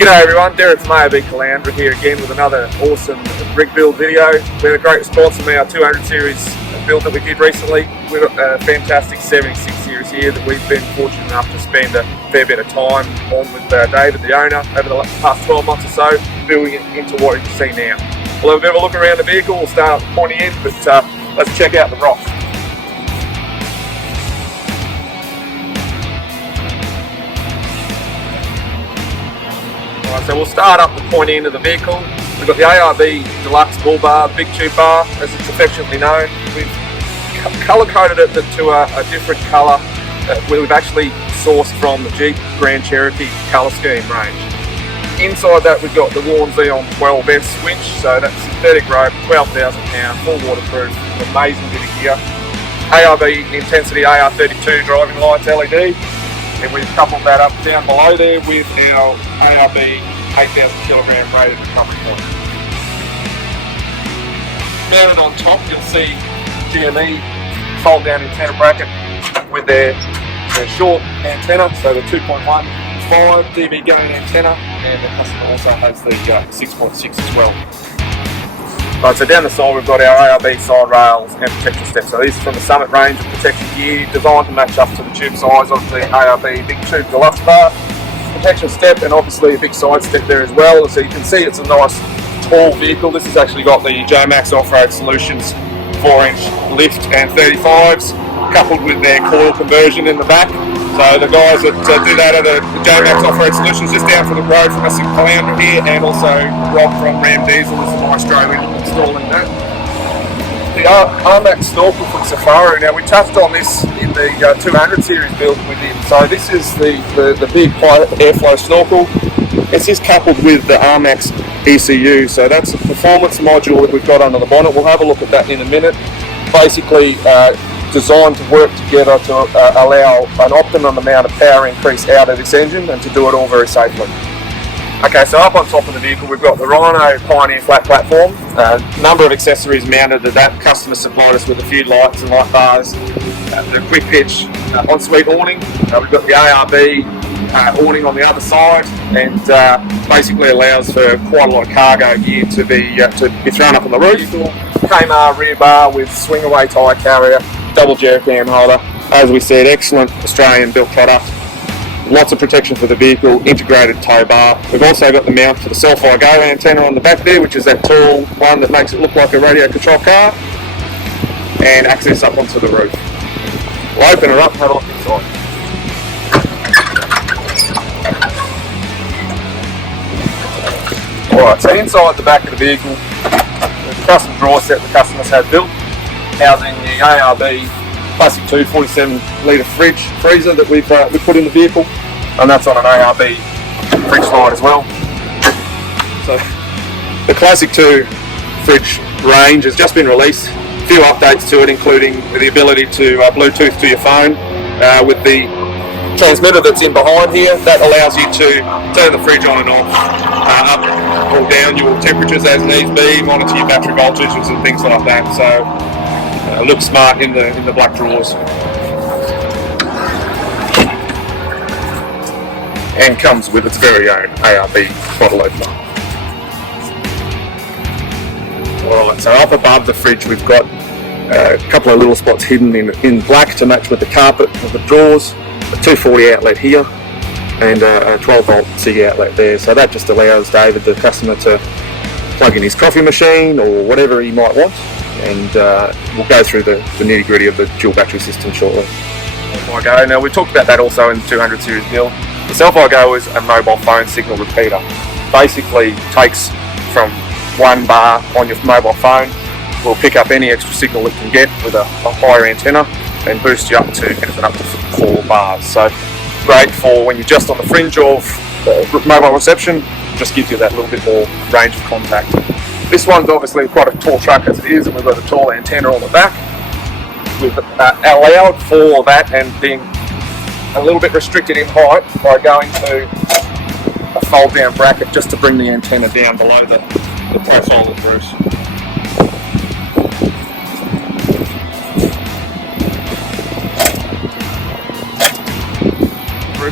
G'day everyone, Derek from ARB Calandra here again with another awesome rig build video. We had a great response from our 200 series build that we did recently. We've got a fantastic 76 series here that we've been fortunate enough to spend a fair bit of time on with David, the owner, over the past 12 months or so, building it into what you can see now. We'll have a bit of a look around the vehicle. We'll start at the pointy end, but let's check out the rock. So we'll start up the point end of the vehicle. We've got the ARB Deluxe Bull Bar, Big Tube Bar, as it's affectionately known. We've colour coded it to a different colour that we've actually sourced from the Jeep Grand Cherokee colour scheme range. Inside that we've got the Warn Xeon 12S winch, so that's synthetic rope, 12,000 pound, full waterproof, amazing bit of gear. ARB Intensity AR32 driving lights LED. And we've coupled that up down below there with our ARB 8,000 kilogram rated recovery point. Mounted on top, you'll see GME fold down antenna bracket with their short antenna, so the 2.15 dB gain antenna, and the customer also has the 6.6 as well. Right, so down the side we've got our ARB side rails and protection steps. So these are from the Summit range of protection gear, designed to match up to the tube size of the ARB Big Tube Deluxe Bar. Protection step and obviously a big side step there as well. So you can see it's a nice tall vehicle. This has actually got the JMax Off-Road Solutions 4-inch lift and 35s, coupled with their coil conversion in the back. So the guys that do that are the JMax Off-Road Solutions, just down from the road from us in Calandra here, and also Rob from Ram Diesel is the Australian installing that. The RMAX snorkel from Safari. Now we touched on this in the 200 series build we did. So this is the big high airflow snorkel. It's just coupled with the RMAX ECU. So that's a performance module that we've got under the bonnet. We'll have a look at that in a minute. Basically designed to work together to allow an optimum amount of power increase out of this engine and to do it all very safely. Okay, so up on top of the vehicle we've got the Rhino Pioneer flat platform. A number of accessories mounted to that. Customer supplied us with a few lights and light bars. The quick pitch ensuite awning. We've got the ARB awning on the other side, and basically allows for quite a lot of cargo gear to be thrown up on the roof. Kmart rear bar with swing away tyre carrier, double jerk cam holder. As we said, excellent Australian built product. Lots of protection for the vehicle, integrated tow bar. We've also got the mount for the Selfie Go antenna on the back there, which is that tall one that makes it look like a radio control car, and access up onto the roof. We'll open her up and have a look inside. Alright, so inside the back of the vehicle, there's a custom drawer set the customers have built, housing the ARB Classic 2 47 litre freezer that we put in the vehicle, and that's on an ARB fridge slide as well. So the Classic 2 fridge range has just been released. A few updates to it, including the ability to Bluetooth to your phone with the transmitter that's in behind here. That allows you to turn the fridge on and off, up or down your temperatures as needs be, monitor your battery voltages and things like that. So looks smart in the black drawers, and comes with its very own ARB bottle opener. Alright, so up above the fridge we've got a couple of little spots hidden in black to match with the carpet of the drawers, a 240 outlet here and a 12 volt SIG outlet there. So that just allows David, the customer, to plug in his coffee machine or whatever he might want, and we'll go through the nitty gritty of the dual battery system shortly. Selfie Go. Now we talked about that also in the 200 series build. The Selfie Go is a mobile phone signal repeater. Basically takes from one bar on your mobile phone, will pick up any extra signal it can get with a higher antenna and boost you up to anything up to 4 bars. So great for when you're just on the fringe of mobile reception, just gives you that little bit more range of contact. This one's obviously quite a tall truck as it is, and we've got a tall antenna on the back. We've allowed for that and being a little bit restricted in height by going to a fold down bracket just to bring the antenna down below the profile of the roof.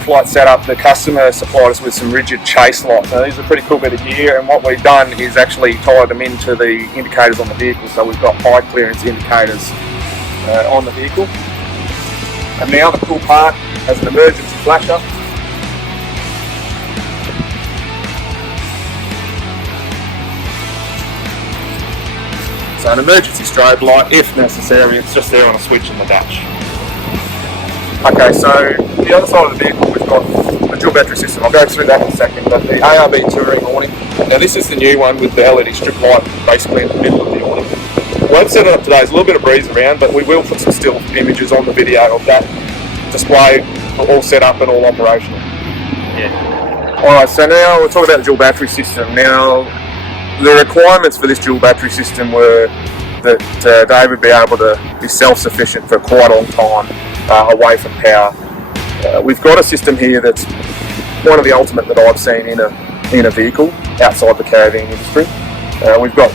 light setup, the customer supplied us with some rigid chase lights. Now these are a pretty cool bit of gear, and what we've done is actually tied them into the indicators on the vehicle, so we've got high clearance indicators on the vehicle. And the other cool part has an emergency flasher. So an emergency strobe light, if necessary, it's just there on a switch in the dash. Okay, so the other side of the vehicle, we've got a dual battery system. I'll go through that in a second, but the ARB touring awning. Now this is the new one with the LED strip light basically in the middle of the awning. We won't set it up today, there's a little bit of breeze around, but we will put some still images on the video of that display all set up and all operational. Yeah. Alright, so now we'll talk about the dual battery system. Now, the requirements for this dual battery system were that David be able to be self-sufficient for quite a long time away from power. We've got a system here that's one of the ultimate that I've seen in a vehicle outside the caravan industry. We've got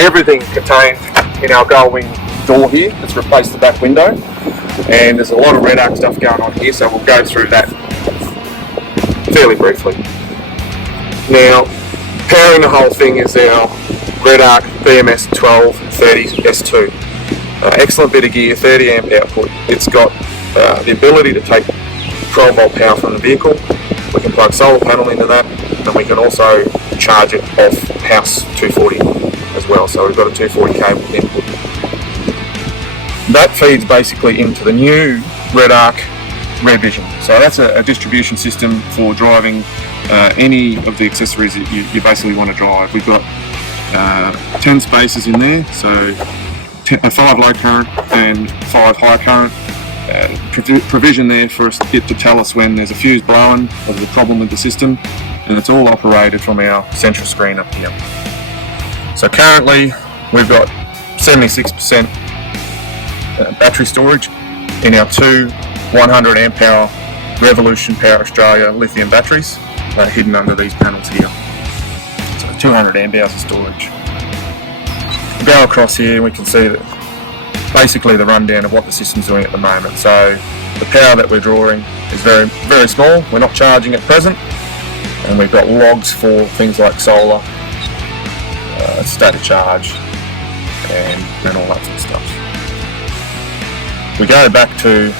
everything contained in our gull-wing door here. It's replaced the back window, and there's a lot of red arc stuff going on here, so we'll go through that fairly briefly. Now, powering the whole thing is our Red Arc BMS 1230 S2. Excellent bit of gear, 30 amp output. It's got the ability to take 12 volt power from the vehicle. We can plug solar panel into that, and we can also charge it off house 240 as well. So we've got a 240 cable input. That feeds basically into the new Red Arc Red Vision. So that's a distribution system for driving any of the accessories that you basically want to drive. We've got 10 spaces in there, so 5 low current and 5 high current. Provision there for it to tell us when there's a fuse blowing or there's a problem with the system, and it's all operated from our central screen up here. So currently we've got 76% battery storage in our two 100 amp hour Revolution Power Australia lithium batteries hidden under these panels here. So 200 amp hours of storage. Go across here and we can see that basically the rundown of what the system's doing at the moment. So the power that we're drawing is very, very small. We're not charging at present, and we've got logs for things like solar, state of charge, and all that sort of stuff. We go back to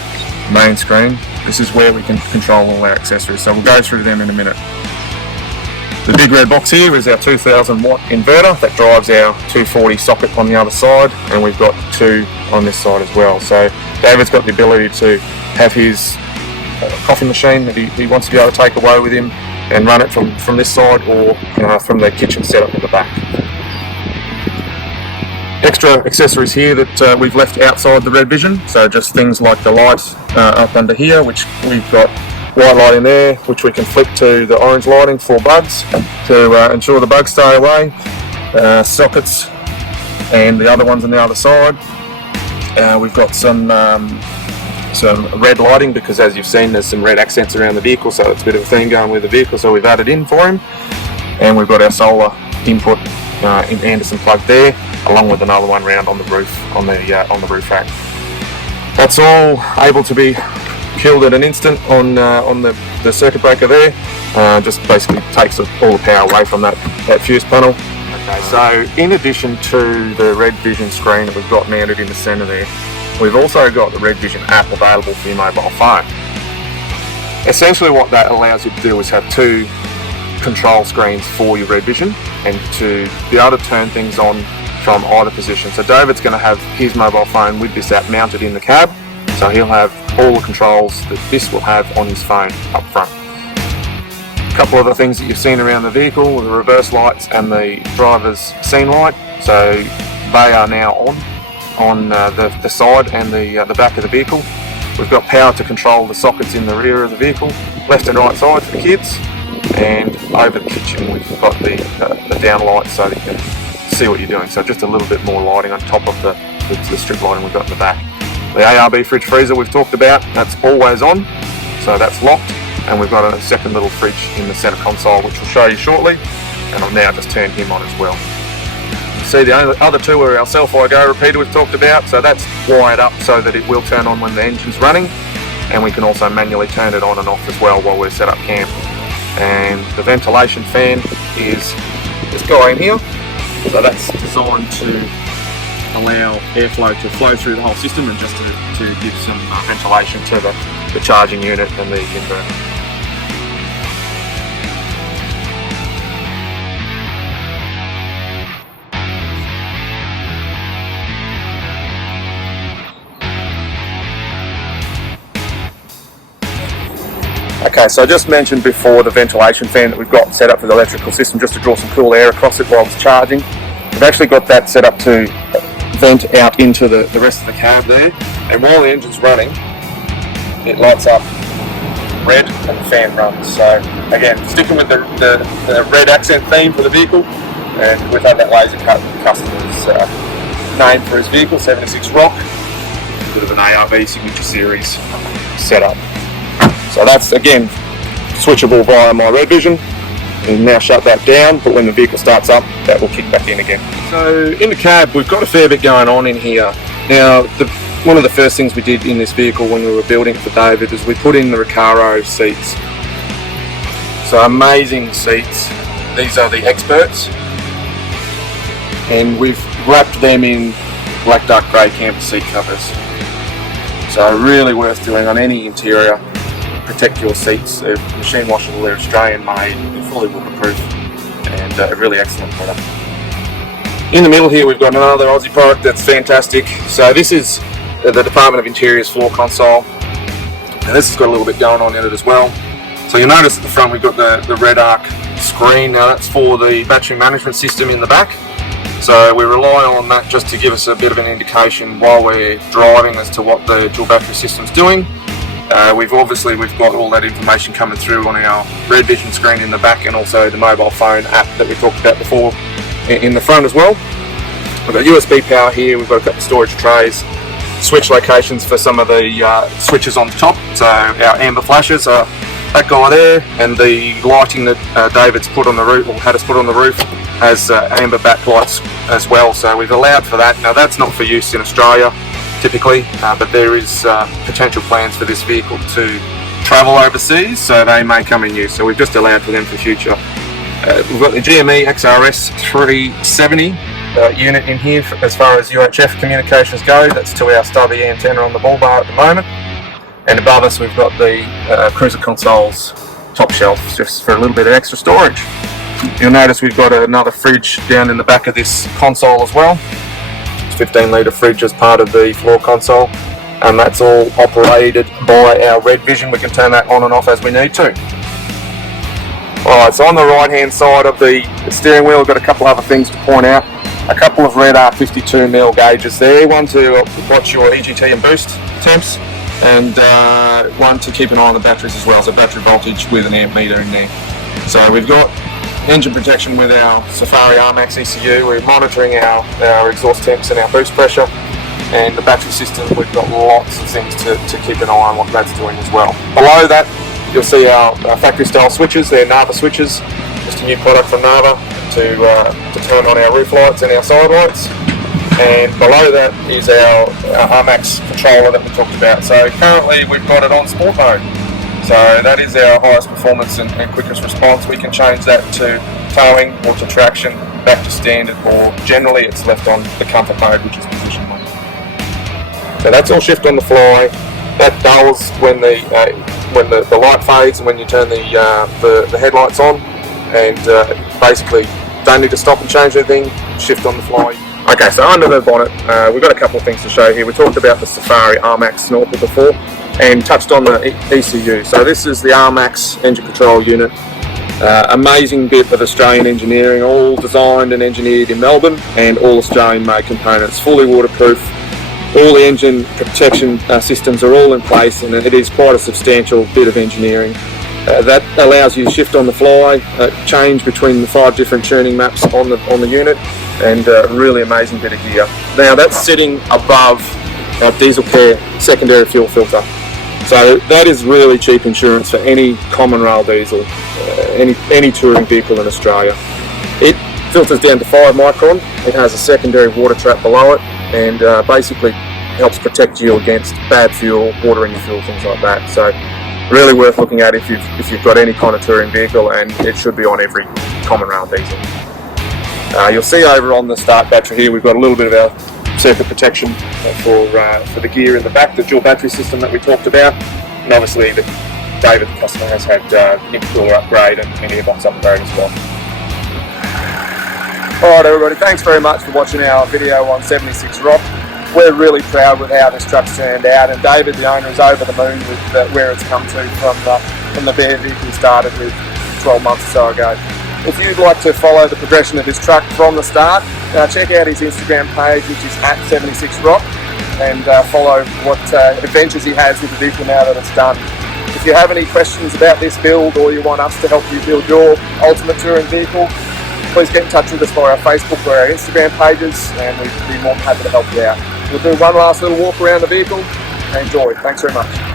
main screen. This is where we can control all our accessories, so we'll go through them in a minute. The big red box here is our 2000 watt inverter that drives our 240 socket on the other side, and we've got 2 on this side as well. So David's got the ability to have his coffee machine that he wants to be able to take away with him and run it from this side, or from the kitchen setup in the back. Extra accessories here that we've left outside the Red Vision, so just things like the light up under here, which we've got white light in there, which we can flip to the orange lighting for bugs to ensure the bugs stay away. Sockets and the other ones on the other side. We've got some red lighting, because as you've seen there's some red accents around the vehicle, so it's a bit of a theme going with the vehicle, so we've added in for him. And we've got our solar input in Anderson plug there, along with another one round on the roof, on the roof rack. That's all able to be killed at an instant on the circuit breaker there. Just basically takes all the power away from that fuse panel. Okay, so in addition to the Red Vision screen that we've got mounted in the centre there, we've also got the Red Vision app available for your mobile phone. Essentially what that allows you to do is have 2 control screens for your Red Vision, and to be able to turn things on from either position. So David's going to have his mobile phone with this app mounted in the cab, so he'll have all the controls that this will have on his phone up front. A couple of the things that you've seen around the vehicle, the reverse lights and the driver's scene light, so they are now on the side and the back of the vehicle. We've got power to control the sockets in the rear of the vehicle, left and right side for the kids, and over the kitchen we've got the down lights so that you can see what you're doing. So just a little bit more lighting on top of the strip lighting we've got in the back. The ARB fridge freezer we've talked about, that's always on, so that's locked, and we've got a second little fridge in the centre console which we'll show you shortly, and I'll now just turn him on as well. You see the other 2 are our Self-I Go repeater we've talked about, so that's wired up so that it will turn on when the engine's running, and we can also manually turn it on and off as well while we're set up camp. And the ventilation fan is this guy in here, so that's designed to allow airflow to flow through the whole system and just to give some ventilation to the charging unit and the inverter. Okay, so I just mentioned before the ventilation fan that we've got set up for the electrical system just to draw some cool air across it while it's charging. We've actually got that set up to vent out into the rest of the cab there, and while the engine's running it lights up red and the fan runs. So again, sticking with the red accent theme for the vehicle, and we've had that laser cut customer's name for his vehicle, 76 Rock, a bit of an ARB signature series setup. So that's again switchable via my Red Vision. And now shut that down, but when the vehicle starts up, that will kick back in again. So in the cab, we've got a fair bit going on in here. Now, one of the first things we did in this vehicle when we were building it for David is we put in the Recaro seats. So amazing seats. These are the experts, and we've wrapped them in black dark grey camper seat covers. So really worth doing on any interior. Protect your seats. They're machine washable, they're Australian made, they're fully waterproof, and a really excellent product. In the middle here we've got another Aussie product that's fantastic. So this is the Department of Interior's floor console, and this has got a little bit going on in it as well. So you'll notice at the front we've got the red arc screen. Now that's for the battery management system in the back. So we rely on that just to give us a bit of an indication while we're driving as to what the dual battery system's doing. We've got all that information coming through on our Red Vision screen in the back, and also the mobile phone app that we talked about before in the front as well. We've got USB power here, we've got a couple of storage trays, switch locations for some of the switches on the top. So our amber flashes are that guy there, and the lighting that David's put on the roof, or had us put on the roof, has amber backlights as well. So we've allowed for that. Now that's not for use in Australia typically, but there is potential plans for this vehicle to travel overseas, so they may come in use. So we've just allowed for them for future. We've got the GME XRS 370 unit in here as far as UHF communications go. That's to our stubby antenna on the bull bar at the moment. And above us we've got the cruiser consoles top shelf, just for a little bit of extra storage. You'll notice we've got another fridge down in the back of this console as well. 15 litre fridge as part of the floor console, and that's all operated by our Red Vision. We can turn that on and off as we need to. Alright, so on the right hand side of the steering wheel we've got a couple other things to point out. A couple of red 52mm gauges there, one to watch your EGT and boost temps, and one to keep an eye on the batteries as well, so battery voltage with an amp meter in there. So we've got engine protection with our Safari RMAX ECU. We're monitoring our exhaust temps and our boost pressure, and the battery system, we've got lots of things to keep an eye on what that's doing as well. Below that you'll see our factory style switches. They're Nava switches, just a new product from Nava to turn on our roof lights and our side lights. And below that is our RMAX controller that we talked about. So currently we've got it on sport mode. So that is our highest performance and quickest response. We can change that to towing or to traction, back to standard, or generally it's left on the comfort mode, which is position mode. So that's all shift on the fly. That dulls when the light fades and when you turn the headlights on, and basically don't need to stop and change anything, shift on the fly. Okay, so under the bonnet, we've got a couple of things to show here. We talked about the Safari RMAX snorkel before, and touched on the ECU. So this is the RMAX engine control unit. Amazing bit of Australian engineering, all designed and engineered in Melbourne, and all Australian made components, fully waterproof. All the engine protection systems are all in place, and it is quite a substantial bit of engineering. That allows you to shift on the fly, change between the 5 different tuning maps on the unit, and a really amazing bit of gear. Now that's sitting above our Diesel Care secondary fuel filter. So that is really cheap insurance for any common rail diesel, any touring vehicle in Australia. It filters down to 5 micron. It has a secondary water trap below it, and basically helps protect you against bad fuel, water in your fuel, things like that. So really worth looking at if you've got any kind of touring vehicle, and it should be on every common rail diesel. You'll see over on the start battery here, we've got a little bit of our circuit protection for the gear in the back, the dual battery system that we talked about, and obviously David, the customer, has had intercooler upgrade and mini gearbox upgrade as well. Alright everybody, thanks very much for watching our video on 76 Rock. We're really proud with how this truck's turned out, and David, the owner, is over the moon with where it's come to from the bare vehicle he started with 12 months or so ago. If you'd like to follow the progression of this truck from the start, check out his Instagram page, which is @76rock, and follow what adventures he has with the vehicle now that it's done. If you have any questions about this build, or you want us to help you build your ultimate touring vehicle, please get in touch with us via our Facebook or our Instagram pages, and we'd be more than happy to help you out. We'll do one last little walk around the vehicle and enjoy. Thanks very much.